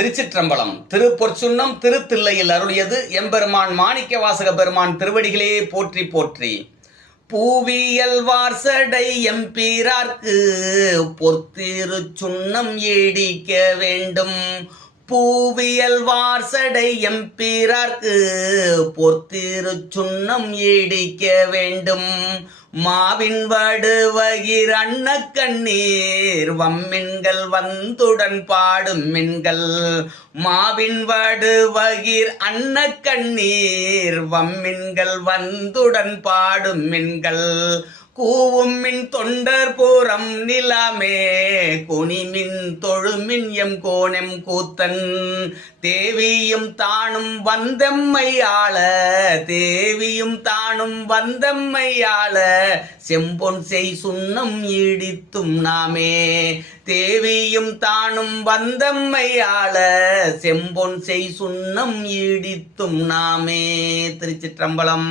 திருச்சிற்றம்பலம். திருப்பொற்சுன்னம் திருத்தில்லையில் அருளியது எம்பெருமான் மாணிக்கவாசக பெருமான் திருவடிகளே போற்றி போற்றி. பூவியல் வார்சடை எம்பீரார்க்கு பொற்திரு சுன்னம் ஏடிக்க வேண்டும். பூவியல் வார்சடை எம்பீரார்க்கு பொற்திரு சுன்னம் ஏடிக்க வேண்டும். மாவின் வடுவகிர் அன்னக்கண்ணீர் வம்மின்கள் வந்துடன் பாடும் மின்கள். மாவின் வடுவகிர் அன்னக்கண்ணீர் வம்மின்கள் வந்துடன் பாடும் மின்கள். கூவும் மின் தொண்டர் பூரம் நிலமே குனிமின் தொழுமின் எம் கோணெம் கூத்தன். தேவியும் தானும் வந்தம்மையாள தேவியும் தானும் வந்தம்மையாள செம்பொன் செய் சுன்னம் ஈடித்தும் நாமே. தேவியும் தானும் வந்தம்மையாள செம்பொன் செய் சுன்னம் ஈடித்தும் நாமே. திருச்சிற்றம்பலம்.